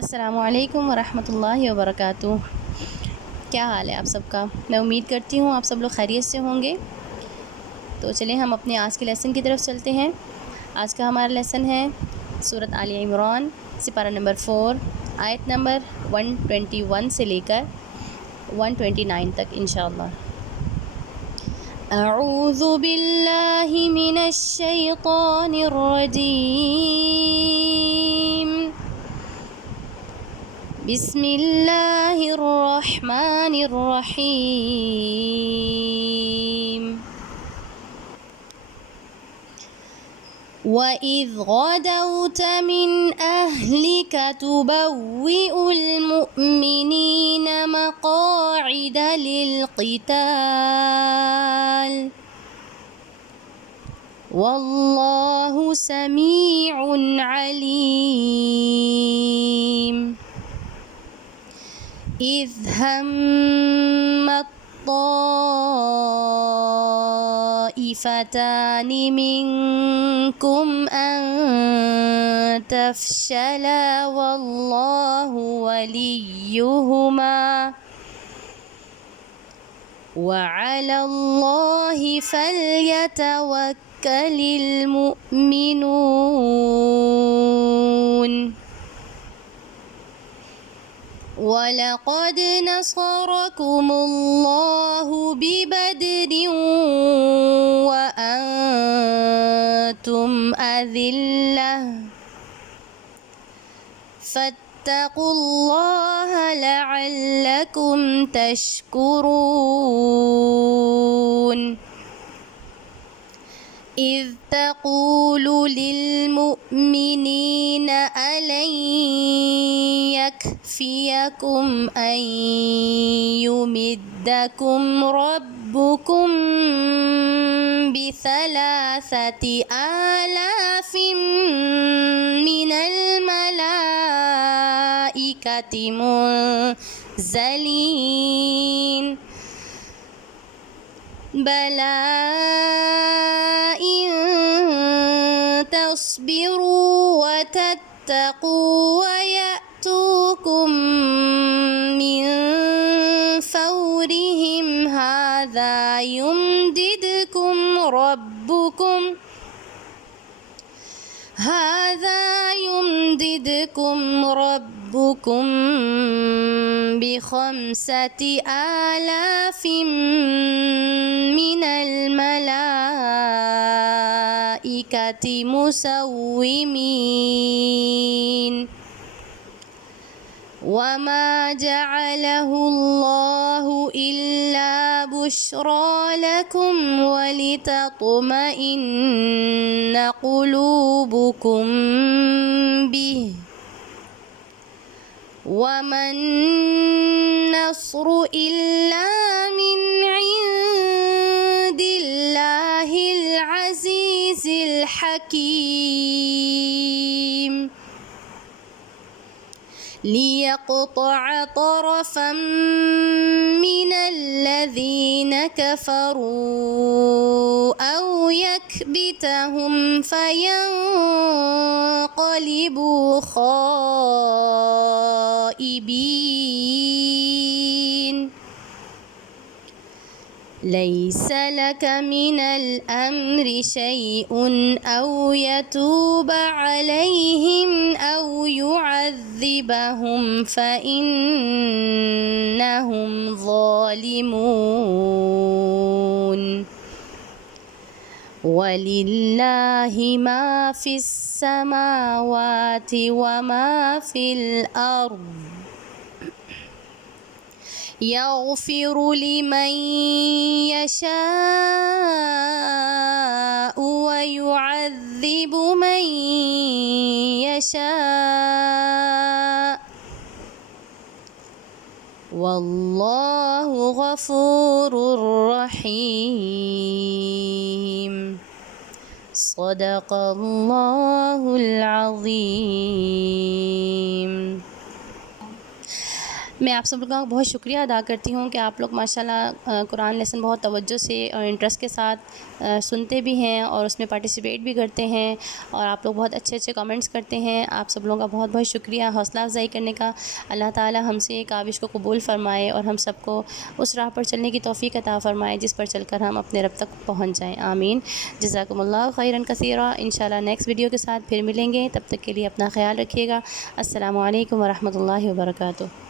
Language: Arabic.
अस्सलामुअलैकुम वरहमतुल्लाहि वबरकातुह। क्या हाल है आप सबका? मैं उम्मीद करती हूँ आप सब लोग खैरियत से होंगे। तो चलें हम अपने आज के लेसन की तरफ चलते हैं। आज का हमारा लेसन है सूरत आले इमरान, सिपारा नंबर 4, आयत नंबर 121 से लेकर 129 तक इंशाअल्लाह। अऊज़ु बिल्लाहि मिनश शैतानिर रजीम। बिस्मिल्लाहिर्रहमानिर्रहीम। वइज़ गदौत मिन अहलिका तुबव्विउल मुअ्मिनीन मक़ाዒद लिलक़िताल वल्लाहु समीउन अलीम। إذ همت طائفتان منكم أن تفشلا والله وليهما وعلى الله فليتوكل المؤمنون. ولقد نصركم الله ببدر وأنتم أذلة فاتقوا الله لعلكم تشكرون. إذ تقول للمؤمنين ألن يكفيكم أن يمدكم ربكم ب3,000 من الملائكة منزلين؟ بلى إن تصبروا وتتقوا ويأتوكم من فورهم هذا يمددكم ربكم ب5,000 من الملائكة مسومين. وما جعله الله إلا بشرى لكم ولتطمئن قلوبكم به وما النصر إلا من عند الله العزيز الحكيم. ليقطع طرفا من الذين كفروا أو يكبتهم فينقلبوا خائبين. ليس لك من الأمر شيء أو يتوب عليهم أو يعذبهم فإنهم ظالمون. ولله ما في السماوات وما في الأرض يغفر لمن يشاء ويعذب من يشاء والله غفور رحيم. صدق الله العظيم. मैं आप सब लोगों का बहुत शुक्रिया अदा करती हूँ कि आप लोग माशाल्लाह कुरान लेसन बहुत तवज्जो से और इंटरेस्ट के साथ सुनते भी हैं और उसमें पार्टिसिपेट भी करते हैं और आप लोग बहुत अच्छे अच्छे कमेंट्स करते हैं। आप सब लोगों का बहुत बहुत शुक्रिया हौसला अफ़ज़ाई करने का। अल्लाह ताला हमसे काविश को कबूल फ़रमाए और हम सबको उस राह पर चलने की तौफ़ीक़ अता फ़रमाए जिस पर चलकर हम अपने रब तक पहुँच जाएँ। आमीन। जज़ाकुमुल्लाह खैरन कसीरा। इंशाल्लाह नेक्स्ट वीडियो के साथ फिर मिलेंगे। तब तक के लिए अपना ख़याल रखिएगा। अस्सलामु अलैकुम व रहमतुल्लाहि व बरकातुहू।